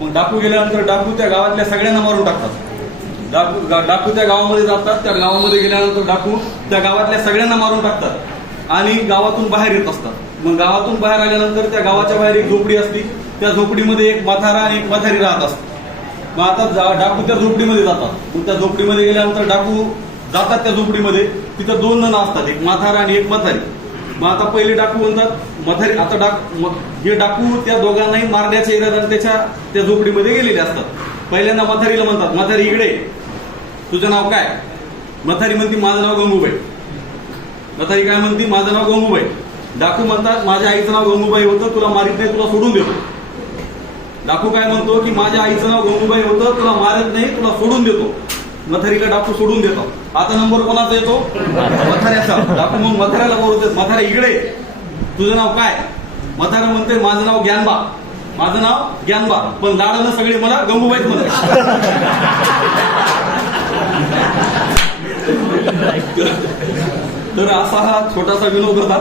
मग डाकू गेल्यानंतर डाकू त्या गावातल्या सगळ्यांना मारून टाकतात. डाकू त्या गावामध्ये जातात. त्या गावामध्ये गेल्यानंतर डाकू त्या गावातल्या सगळ्यांना मारून टाकतात आणि गावातून बाहेर येत असतात. मग गावातून बाहेर आल्यानंतर त्या गावाच्या बाहेर एक झोपडी असते. त्या झोपडीमध्ये एक म्हातारा आणि एक म्हातारी राहत असतात. मग आता डाकू त्या झोपडीमध्ये जातात. मग त्या झोपडीमध्ये गेल्यानंतर डाकू जातात त्या झोपडीमध्ये. तिथं 2 जण असतात, एक म्हातारा आणि एक म्हातारी. मग आता पहिले डाकू म्हणतात म्हातारी, आता हे डाकू त्या दोघांनाही मारण्याच्या इराद्याने त्या झोपडीमध्ये गेलेले असतात. पहिल्यांदा म्हातारीला म्हणतात, म्हातारी इकडे, तुझं नाव काय? म्हातारी म्हणती माझं नाव गंगूबाई. म्हातारी काय म्हणती? माझं नाव गंगूबाई. डाकू म्हणतात माझ्या आईचं नाव गंगूबाई होतं, तुला मारित नाही, तुला सोडून देतो. डाकू काय म्हणतो की माझ्या आईचं नाव गंगूबाई होतं, तुला मारत नाही, तुला सोडून देतो. म्हातारीला डाकू सोडून देतो. आता नंबर कोणाचा येतो? म्हाताऱ्याचा. डाकू मग म्हाताऱ्याला बोलवतात, म्हाताऱ्या इकडे, तुझं नाव काय? म्हातारा म्हणते माझं नाव ज्ञानबा. माझं नाव ज्ञानबा, पण लाडानं सगळे मला गंगूबाईच म्हणतात. तर असा हा छोटासा विनोद होता.